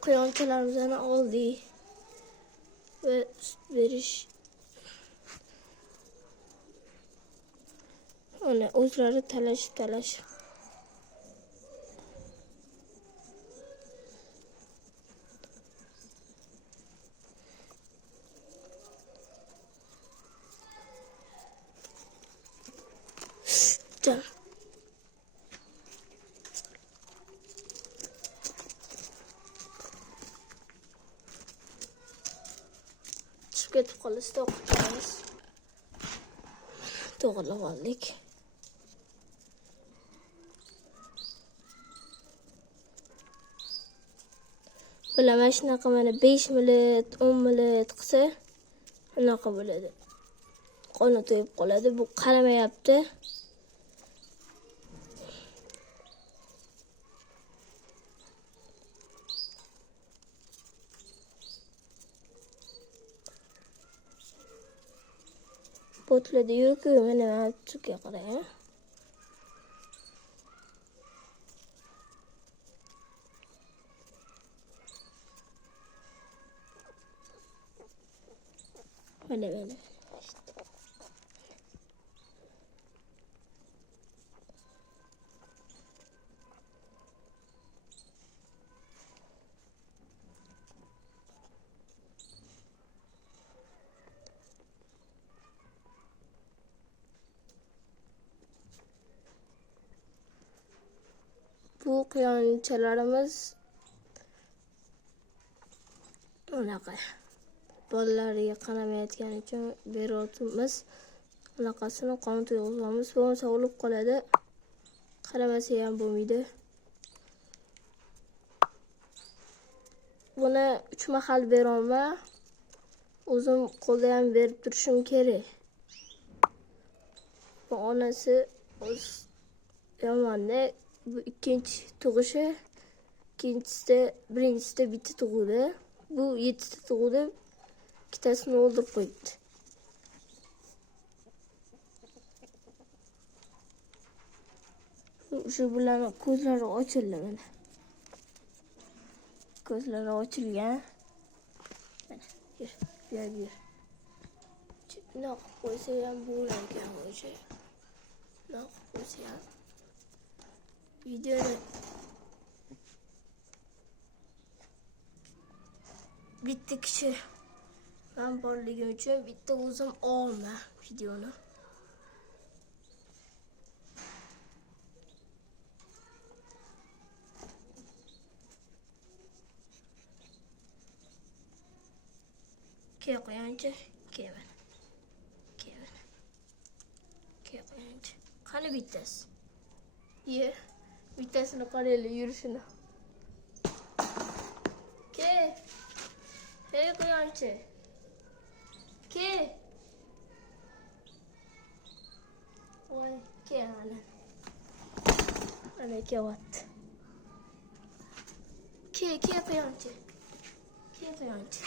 Quyonchalarimizni oldik ve süt verish ona o'zlari talash. Can. Chiqib ketib qolishda o'qitamiz. To'g'rilab oldik. Bilaman shunaqa mana 5 minut, 10 minut qilsa unaqa bo'ladi. Qoni to'yib qoladi. Bu qaramayapti. Bo'tladi yo'q-ku, mana tutga qarang. Mana. Bu quyonchalarimiz unaqa bolalariga qaramayotgani uchun beryapmiz. Unaqasini qon to'yg'izamiz, bo'lmasa o'lib qoladi. Qaramasa ham bo'lmaydi. Buni 3 mahal beraman. O'zim qo'lda ham berib turishim kerak. Bu onasi o'z yomonni. Bu ikkinchi tug'ishi, birinchisida bitta tug'di. Bu 7 ta tug'di. Ikkitasini o'ldirib qo'yibdi. Shu bilan ko'zlari ochildi mana. Ko'zlari ochilgan. Mana, yur. Naq qo'ysa ham bo'larkan o'sha. Naq qo'ysa ham. Videoni bitta kishi men borligim uchun bitta o'zim olma videoni. Ke qo'yanchi, ke mana. Ke qo'yanchi. Qani bittasi? Ye. Bittasini qarayli yurishini. Ke. Hey quyonchi. Ke. Voy, ke ana. Ana kelyapti. Ke quyonchi. Ke quyonchi.